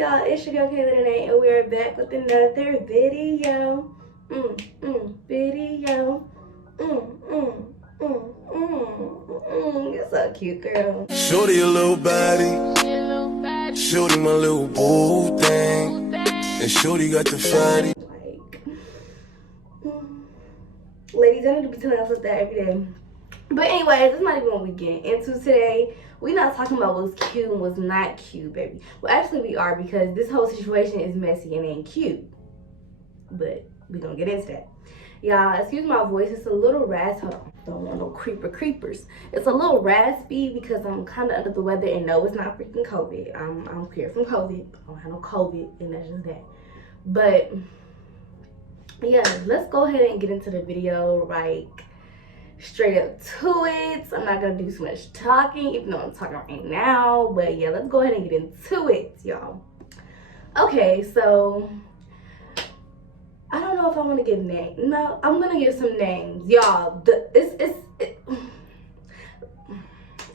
up, y'all? It's your girl Kayla today, and we're back with another video. Video. You're so cute, girl. Shorty a little body, shorty my little boo thing, and shorty got the fatty. Ladies, I need to be telling us that every day. But anyways, that's not even what we get into today. We're not talking about what's cute and what's not cute, baby. Well, actually we are, because this whole situation is messy and ain't cute. But we gonna get into that. Y'all, excuse my voice. It's a little raspy. Hold on. Don't want no creepers. It's a little raspy because I'm kind of under the weather, and no, it's not freaking COVID. I'm clear from COVID. I don't have no COVID, and that's just that. But yeah, let's go ahead and get into the video, like straight up to it. I'm not gonna do too much talking, even though I'm talking right now. But yeah, let's go ahead and get into it, y'all. Okay, so I don't know if I want to give names. No, I'm gonna give some names, y'all. I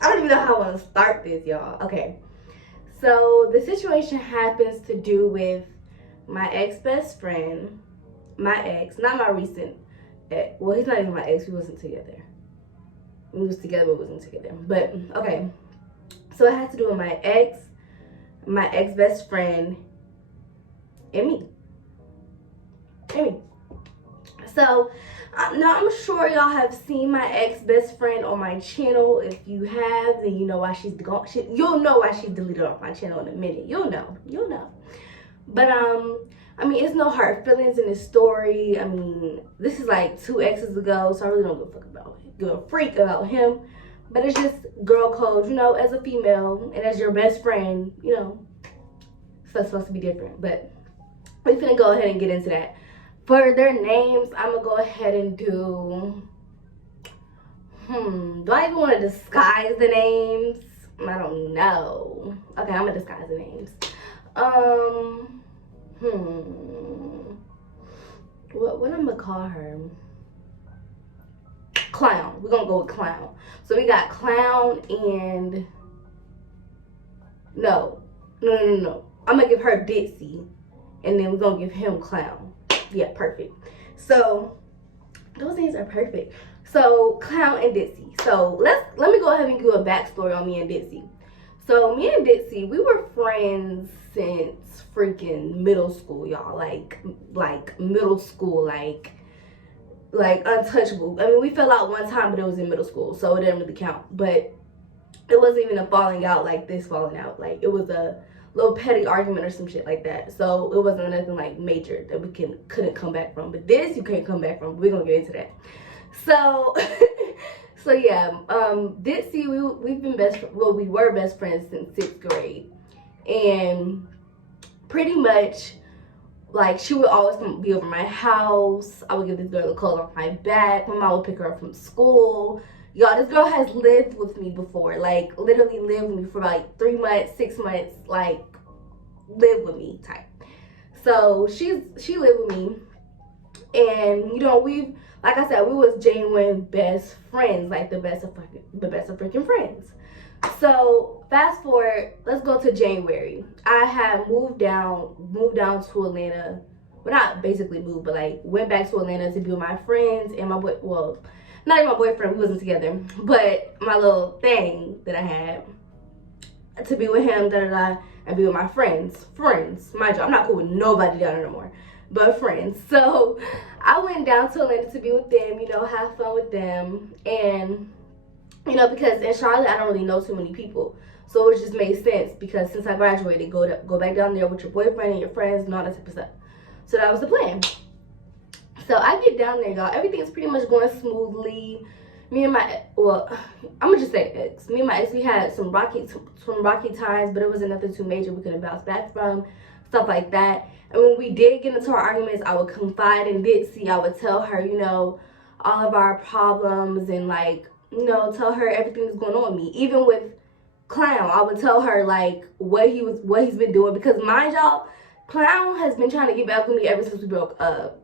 don't even know how I want to start this, y'all. Okay, so the situation happens to do with my ex-best friend. My ex, not my recent ex. Well, he's not even my ex. We wasn't together. We was together, but wasn't together. But okay, so it has to do with my ex-best friend, and me. So now I'm sure y'all have seen my ex-best friend on my channel. If you have, then you know why she's gone. You'll know why she deleted off my channel in a minute. You'll know. But I mean, it's no hard feelings in this story. I mean, this is like 2 exes ago, so I really don't give a freak about him. But it's just girl code, you know, as a female and as your best friend, you know, stuff's supposed to be different. But we're gonna go ahead and get into that. For their names, I'm gonna go ahead and do, do I even want to disguise the names? I don't know. Okay, I'm gonna disguise the names. What I'm gonna call her? Clown. We're gonna go with Clown. So we got Clown and no. I'm gonna give her Ditsy, and then we're gonna give him Clown. Yeah, perfect. So those names are perfect. So Clown and Ditsy. So let me go ahead and give a backstory on me and Ditsy. So me and Ditsy, we were friends since freaking middle school, y'all. Like middle school, like untouchable. I mean, we fell out one time, but it was in middle school, so it didn't really count. But it wasn't even a falling out like this falling out. Like, it was a little petty argument or some shit like that. So it wasn't nothing like major that we couldn't come back from. But this you can't come back from. We're gonna get into that. So so yeah, Ditsy, we've been we were best friends since 6th grade. And pretty much, like, she would always be over my house. I would give this girl the clothes off my back. My mom would pick her up from school. Y'all, this girl has lived with me before. Like, literally lived with me for like 3 months, 6 months. Like, live with me type. So she lived with me. And, you know, like I said, we was genuine best friends. Like, the best of freaking friends. So fast forward, let's go to January. I had moved down to Atlanta. Well, not basically moved, but like went back to Atlanta to be with my friends and my boy. Well, not even my boyfriend. We wasn't together, but my little thing that I had to be with him, and be with my friends. Mind you, I'm not cool with nobody down there no more, but friends. So I went down to Atlanta to be with them. You know, have fun with them. And you know, because in Charlotte, I don't really know too many people. So it just made sense, because since I graduated, go back down there with your boyfriend and your friends and all that type of stuff. So that was the plan. So I get down there, y'all. Everything's pretty much going smoothly. Me and my, well, I'm going to just say ex. Me and my ex, we had some rocky times, but it wasn't nothing too major we couldn't bounce back from, stuff like that. And when we did get into our arguments, I would confide in Ditsy. I would tell her, you know, all of our problems and, like, you know, tell her everything that's going on with me. Even with Clown, I would tell her like what he's been doing, because mind y'all, Clown has been trying to get back with me ever since we broke up.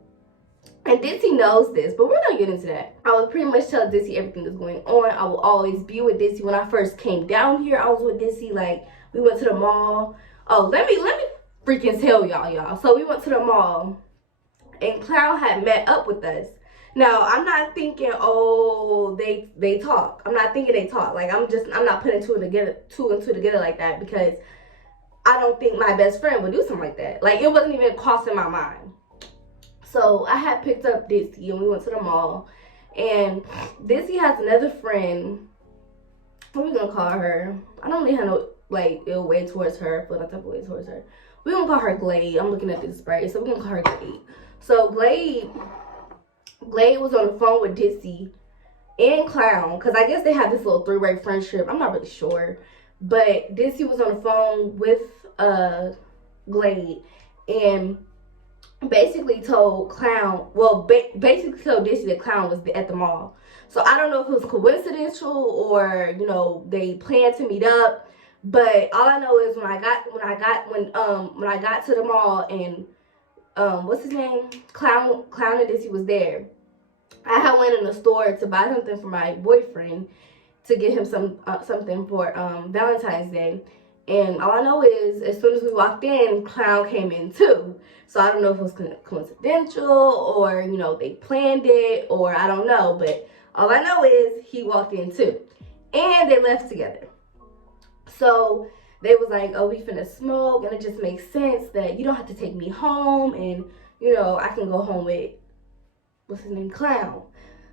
And Ditsy knows this, but we're gonna get into that. I would pretty much tell Ditsy everything that's going on. I will always be with Ditsy. When I first came down here, I was with Ditsy. Like, we went to the mall. Oh, let me freaking tell y'all. So we went to the mall, and Clown had met up with us. Now, I'm not thinking, oh, they talk. I'm not thinking they talk. Like, I'm not putting two and two together like that, because I don't think my best friend would do something like that. Like, it wasn't even crossing my mind. So I had picked up Dizzy, and we went to the mall. And Dizzy has another friend. What are we gonna call her? I don't really have no, like, ill way towards her, but that type of way towards her. We're gonna call her Glade. I'm looking at this right, so we're gonna call her Glade. So Glade was on the phone with Dizzy and Clown, because I guess they had this little three-way friendship. I'm not really sure. But Dizzy was on the phone with Glade, and basically told Clown, basically told Dizzy that Clown was at the mall. So I don't know if it was coincidental or, you know, they planned to meet up. But all I know is when I got to the mall, and what's his name? Clown and Dizzy was there. I had went in the store to buy something for my boyfriend, to get him something for Valentine's Day. And all I know is, as soon as we walked in, Clown came in too. So I don't know if it was coincidental, or, you know, they planned it, or I don't know. But all I know is he walked in too. And they left together. So they was like, oh, we finna smoke, and it just makes sense that you don't have to take me home, and, you know, I can go home with, what's his name, Clown.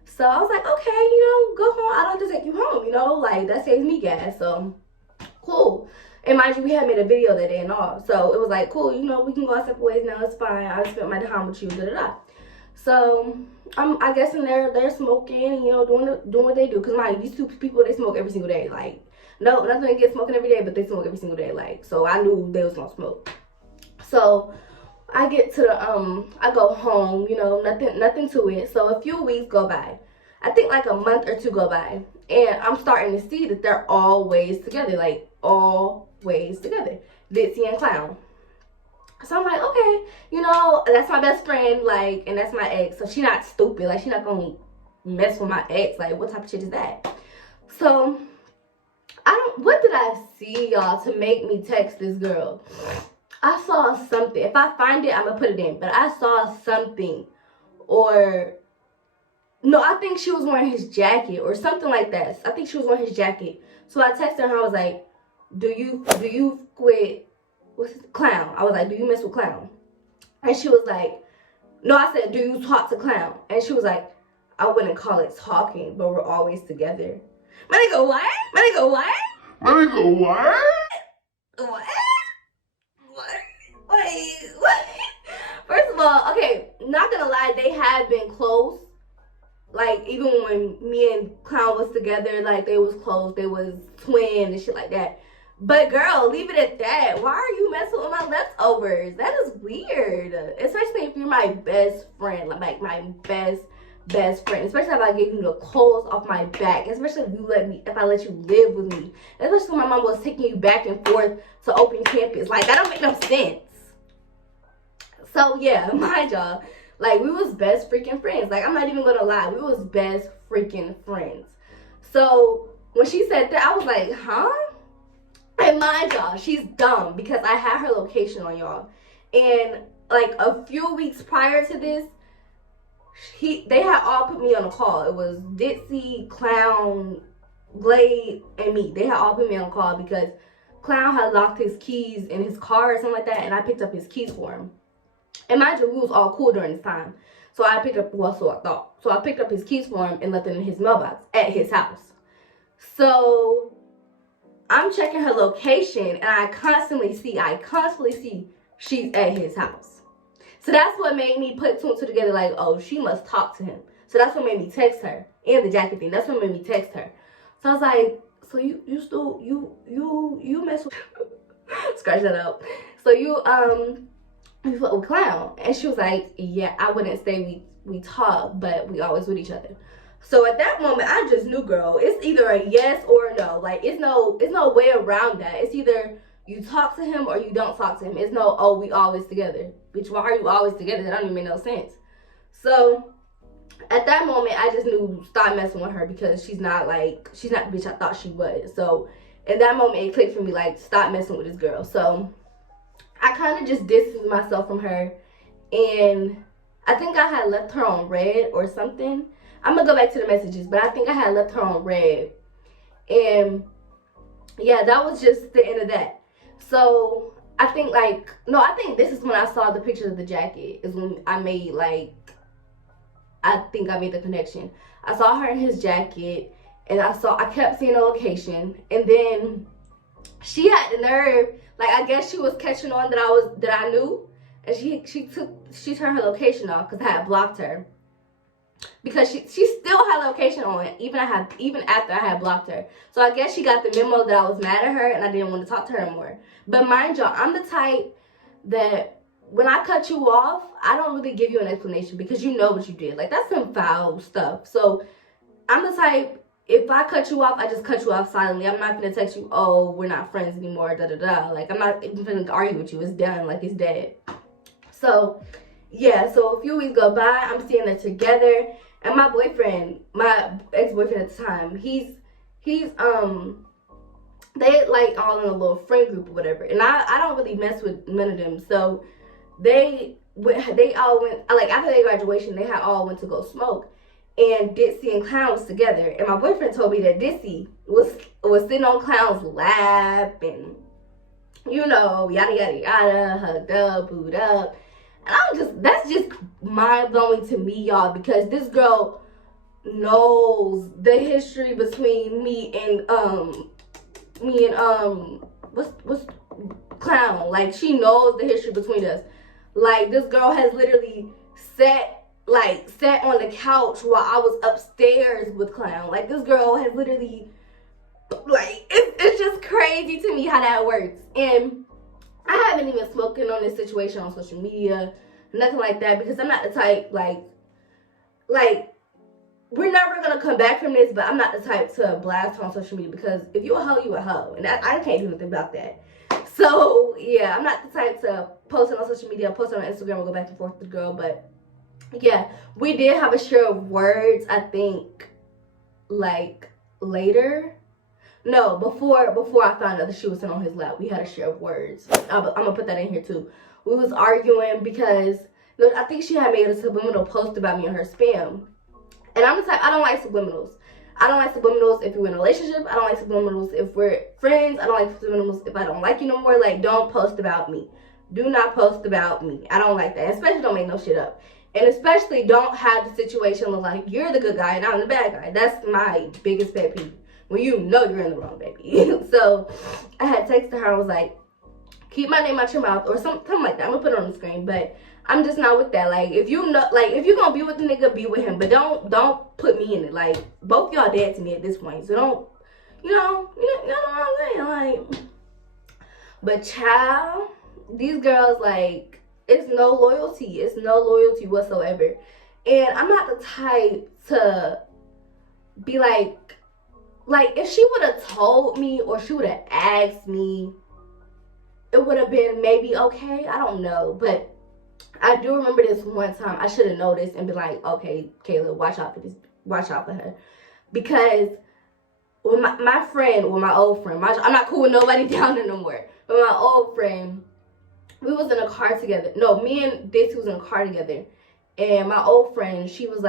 So I was like, okay, you know, go home. I don't have to take you home, you know, like, that saves me gas. So cool. And mind you, we had made a video that day and all. So it was like, cool, you know, we can go our separate ways now. It's fine. I spent my time with you, da-da-da. So I guess in there, they're smoking, you know, doing what they do. Because mind you, these two people, they smoke every single day. Like, no, nothing against smoking every day, but they smoke every single day. Like, so I knew they was going to smoke. So I get to the, I go home, you know, nothing to it. So a few weeks go by. I think like a month or two go by. And I'm starting to see that they're always together. Like, always together. Dizzy and Clown. So I'm like, okay, you know, that's my best friend, like, and that's my ex. So she not stupid. Like, she not gonna mess with my ex. Like, what type of shit is that? So, what did I see, y'all, to make me text this girl? I saw something. If I find it, I'm gonna put it in. But I saw something. Or, no, I think she was wearing his jacket or something like that. I think she was wearing his jacket. So I texted her, I was like, do you quit, Clown? I was like, do you mess with Clown? And she was like, no, I said, do you talk to Clown? And she was like, I wouldn't call it talking, but we're always together. My nigga, what? My nigga, what? My nigga, what? What? Wait, what? First of all, okay, not gonna lie, they have been close. Like, even when me and Clown was together, like, they was close. They was twin and shit like that. But, girl, leave it at that. Why are you messing with my leftovers? That is weird. Especially if you're my best friend. Like, my best friend. Especially if I give you the clothes off my back. Especially if I let you live with me. Especially when my mom was taking you back and forth to open campus. Like, that don't make no sense. So, yeah, mind y'all. Like, we was best freaking friends. Like, I'm not even gonna lie. We was best freaking friends. So, when she said that, I was like, huh? And mind y'all, she's dumb because I had her location on y'all. And, like, a few weeks prior to this, they had all put me on a call. It was Dizzy, Clown, Glade, and me. They had all put me on a call because Clown had locked his keys in his car or something like that, and I picked up his keys for him. And mind you, we was all cool during this time. So I picked up, well, so I thought. So I picked up his keys for him and left them in his mailbox at his house. So I'm checking her location, and I constantly see she's at his house. So that's what made me put two and two together, like, oh, she must talk to him. So that's what made me text her. And the jacket thing, that's what made me text her. So I was like, so you mess with scratch that out. So you fuck with Clown. And she was like, yeah, I wouldn't say we talk, but we always with each other. So at that moment, I just knew, girl, it's either a yes or a no. Like, it's no way around that. It's either you talk to him or you don't talk to him. It's no, oh, we always together. Bitch, why are you always together? That don't even make no sense. So at that moment, I just knew, stop messing with her, because she's not the bitch I thought she was. So in that moment, it clicked for me, like, stop messing with this girl. So I kind kind of just distanced myself from her, and I think I had left her on red or something. I'm gonna go back to the messages, but I think I had left her on red, and yeah, that was just the end of that. So I think I think this is when I saw the picture of the jacket, is when I made I think I made the connection. I saw her in his jacket, and I kept seeing the location, and then she had the nerve, I guess she was catching on that I knew, and she turned her location off because I had blocked her, because she still had location on even after I had blocked her. So I guess she got the memo that I was mad at her and I didn't want to talk to her anymore. But mind y'all, I'm the type that when I cut you off, I don't really give you an explanation, because you know what you did. That's some foul stuff. So I'm the type, if I cut you off, I just cut you off silently. I'm not gonna text you, oh, we're not friends anymore, da da da. I'm not even gonna argue with you. It's done. It's dead. So yeah, so a few weeks go by, I'm seeing them together, and my boyfriend, my ex-boyfriend at the time, he's they all in a little friend group or whatever, and I don't really mess with none of them. So they all went, after their graduation, they all went to go smoke, and Ditsy and Clown was together, and my boyfriend told me that Ditsy was sitting on Clown's lap, and yada yada yada, hugged up, booed up. And that's just mind-blowing to me, y'all, because this girl knows the history between me and what's Clown. She knows the history between us. This girl has literally sat on the couch while I was upstairs with Clown. This girl has literally, it's just crazy to me how that works. And I haven't even spoken on this situation on social media, nothing like that, because I'm not the type, we're never going to come back from this, but I'm not the type to blast on social media, because if you a hoe, you a hoe, and I can't do nothing about that. So, yeah, I'm not the type to post it on social media, post it on Instagram, and go back and forth with the girl, but, yeah, we did have a share of words, I think, later. No, before I found out that she was sitting on his lap, we had a share of words. I'm gonna put that in here too. We was arguing because I think she had made a subliminal post about me on her spam. And I'm the type, I don't like subliminals. I don't like subliminals if we're in a relationship. I don't like subliminals if we're friends. I don't like subliminals if I don't like you no more. Don't post about me. Do not post about me. I don't like that. And especially don't make no shit up. And especially don't have the situation look like you're the good guy and I'm the bad guy. That's my biggest pet peeve. When you know you're in the wrong, baby. So I had texted her. I was like, keep my name out your mouth, or something like that. I'm gonna put it on the screen, but I'm just not with that. If you know, if you're gonna be with the nigga, be with him, but don't put me in it. Both y'all dead to me at this point, so don't, you know what I'm saying? But child, these girls, it's no loyalty. It's no loyalty whatsoever. And I'm not the type to be if she would have told me, or she would have asked me, it would have been maybe okay. I don't know. But I do remember this one time I should have noticed and be like, okay, Kayla, watch out for this. Watch out for her. Because with my friend, with my old friend, I'm not cool with nobody down there no more. But my old friend, we was in a car together. No, me and Dixie was in a car together. And my old friend, she was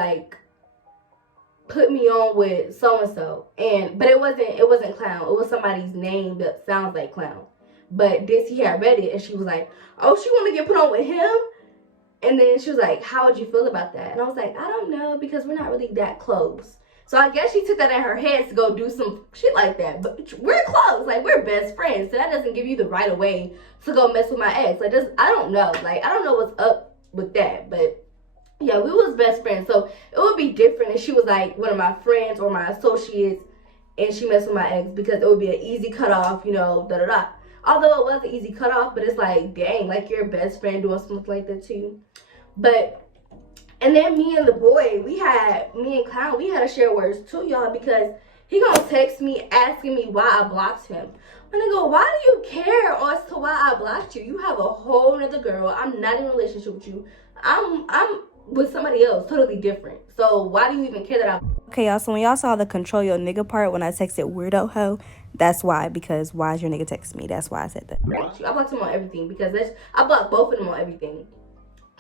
put me on with so-and-so, but it wasn't Clown. It was somebody's name that sounds like Clown. But Dixie had read it, and she was like, oh, she want to get put on with him? And then she was like, how would you feel about that? And I was like, I don't know, because we're not really that close. So I guess she took that in her head to go do some shit like that. But we're close. We're best friends. So that doesn't give you the right of way to go mess with my ex. I don't know. I don't know what's up with that. But yeah, we was best friends. So it would be different if she was one of my friends or my associates and she messed with my ex, because it would be an easy cutoff, da-da-da. Although it was an easy cutoff, but it's dang, your best friend doing something like that too. But, and then me and Clown, we had to share words too, y'all, because he gonna text me asking me why I blocked him. And I go, why do you care as to why I blocked you? You have a whole nother girl. I'm not in a relationship with you. with somebody else, totally different. So why do you even care that I... Okay, y'all, so when y'all saw the control your nigga part when I texted weirdo hoe, that's why, because why is your nigga texting me? That's why I said that. I blocked him on everything because I blocked both of them on everything.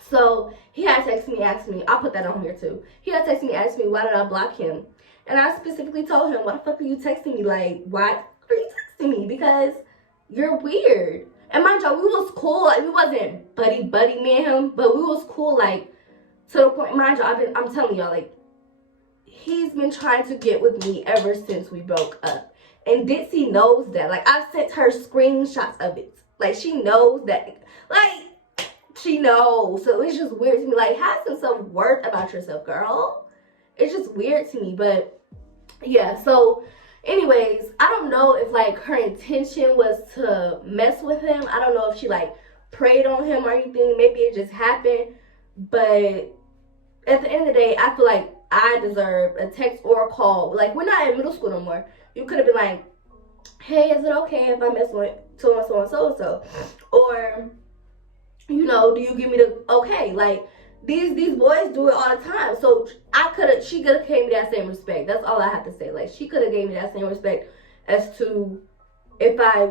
So he had texted me, asked me, I'll put that on here too. He had texted me, asked me, why did I block him? And I specifically told him, why the fuck are you texting me? Like, why are you texting me? Because you're weird. And mind y'all, we was cool. Like, we wasn't buddy me and him, but we was cool, like, to the point, mind y'all, I'm telling y'all, like, he's been trying to get with me ever since we broke up. And Ditsy knows that. Like, I've sent her screenshots of it. Like, she knows that. Like, she knows. So it's just weird to me. Like, have some self-worth about yourself, girl. It's just weird to me. But yeah, so anyways, I don't know if like her intention was to mess with him. I don't know if she like preyed on him or anything. Maybe it just happened. But at the end of the day, I feel like I deserve a text or a call. Like, we're not in middle school no more. You could have been like, hey, is it okay if I mess with so and so and so and so? Or, you know, do you give me the okay? Like, these boys do it all the time. So she could have gave me that same respect. That's all I have to say. Like, she could have gave me that same respect as to if I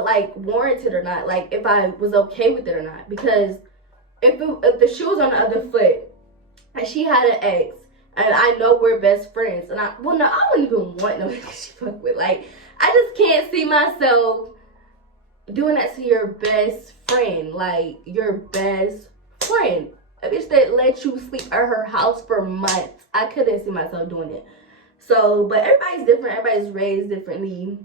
like warranted or not. Like, if I was okay with it or not. Because if the shoe was on the other foot and she had an ex, and I know we're best friends, and I wouldn't even want no nigga she fuck with. Like, I just can't see myself doing that to your best friend. Like, your best friend. A bitch that let you sleep at her house for months. I couldn't see myself doing it. So, but everybody's different. Everybody's raised differently.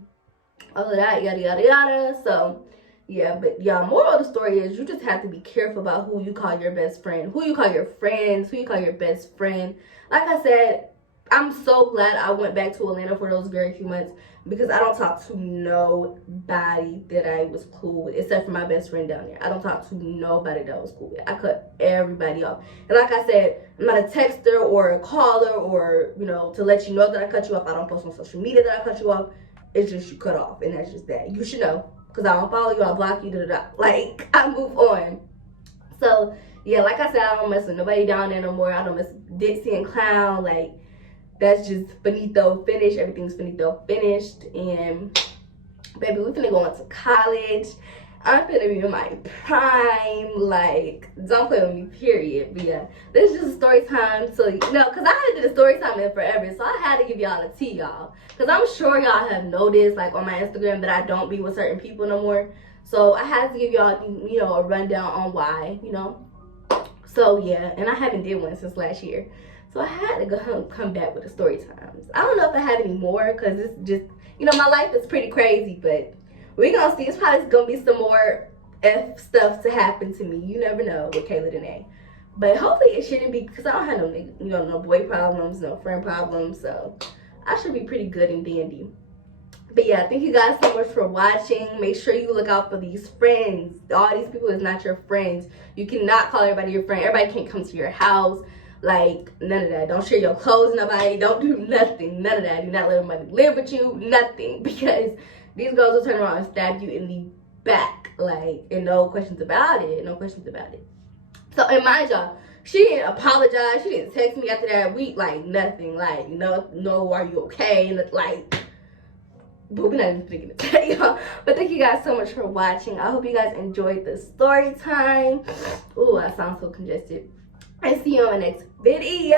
All of that, yada, yada, yada. So, yeah, but y'all, moral of the story is you just have to be careful about who you call your best friend, who you call your friends, who you call your best friend. Like I said, I'm so glad I went back to Atlanta for those very few months because I don't talk to nobody that I was cool with except for my best friend down there. I don't talk to nobody that I was cool with. I cut everybody off. And like I said, I'm not a texter or a caller or, you know, to let you know that I cut you off. I don't post on social media that I cut you off. It's just you cut off, and that's just that. You should know. Because I don't follow you, I block you, like, I move on. So, yeah, like I said, I don't mess with nobody down there no more. I don't mess with Ditsy and Clown. Like, that's just finito, finished. Everything's finito, finished. And, baby, we're finna go into college. I'm finna be in my prime. Like, don't play with me, period. But, yeah, this is just a story time. So, you know, because I haven't did a story time in forever. So, I had to give y'all a tea, y'all. Because I'm sure y'all have noticed, like, on my Instagram that I don't be with certain people no more. So, I had to give y'all, you know, a rundown on why, you know. So, yeah. And I haven't did one since last year. So, I had to come back with the story times. I don't know if I have any more because it's just, you know, my life is pretty crazy. But we're going to see. It's probably going to be some more F stuff to happen to me. You never know with Kayla Danae. But hopefully it shouldn't be because I don't have no, you know, no boy problems, no friend problems. So, I should be pretty good and dandy. But yeah, thank you guys so much for watching. Make sure you look out for these friends. All these people is not your friends. You cannot call everybody your friend. Everybody can't come to your house. Like, none of that. Don't share your clothes with nobody. Don't do nothing. None of that. Do not let anybody live with you. Nothing. Because these girls will turn around and stab you in the back. Like, and no questions about it. No questions about it. So, and mind y'all, she didn't apologize. She didn't text me after that week. Like, nothing. Like, no, are you okay? And like, but we're not even thinking to tell y'all. But thank you guys so much for watching. I hope you guys enjoyed the story time. Ooh, I sound so congested. I see you on my next video.